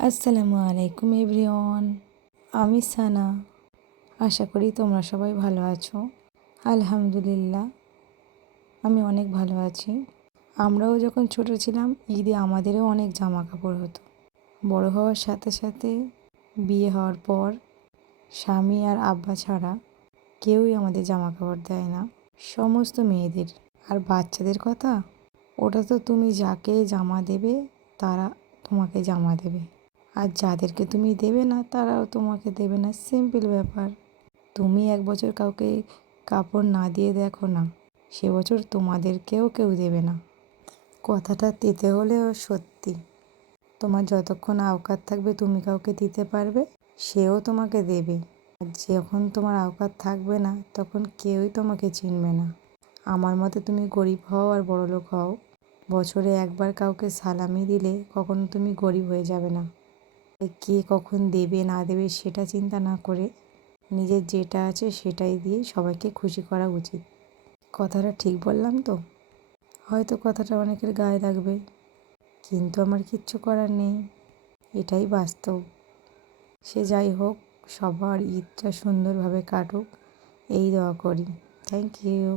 আসসালামু আলাইকুম এভরিওয়ান। আমি সানা। আশা করি তোমরা সবাই ভালো আছো। আলহামদুলিল্লাহ, আমি অনেক ভালো আছি। আমরাও যখন ছোট ছিলাম, ঈদে আমাদেরও অনেক জামা কাপড় হতো। বড় হওয়ার সাথে সাথে বিয়ে হওয়ার পর স্বামী আর আব্বা ছাড়া কেউই আমাদের জামা কাপড় দেয় না, সমস্ত মেয়েদের। আর বাচ্চাদের কথা, ওটা তো তুমি যাকে জামা দেবে তারা তোমাকে জামা দেবে, আর যাদেরকে তুমি দেবে না তারাও তোমাকে দেবে না। সিম্পল ব্যাপার। তুমি এক বছর কাউকে কাপড় না দিয়ে দেখো না, সে বছর তোমাদেরকেও কেউ দেবে না। কথাটা তেতে হলেও সত্যি। তোমার যতক্ষণ আওকাত থাকবে তুমি কাউকে দিতে পারবে, সেও তোমাকে দেবে। আর যখন তোমার আওকাত থাকবে না, তখন কেউই তোমাকে চিনবে না। আমার মতে তুমি গরিব হও আর বড়লোক হও, বছরে একবার কাউকে সালামি দিলে কখনো তুমি গরিব হয়ে যাবে না। কে কখন দেবে না দেবে সেটা চিন্তা না করে নিজের যেটা আছে সেটাই দিয়ে সবাইকে খুশি করা উচিত। কথাটা ঠিক বললাম তো? হয়তো কথাটা অনেকের গায়ে লাগবে, কিন্তু আমার কিচ্ছু করার নেই, এটাই বাস্তব। সে যাই হোক, সবার ঈদটা সুন্দরভাবে কাটুক এই দোয়া করি। Thank you.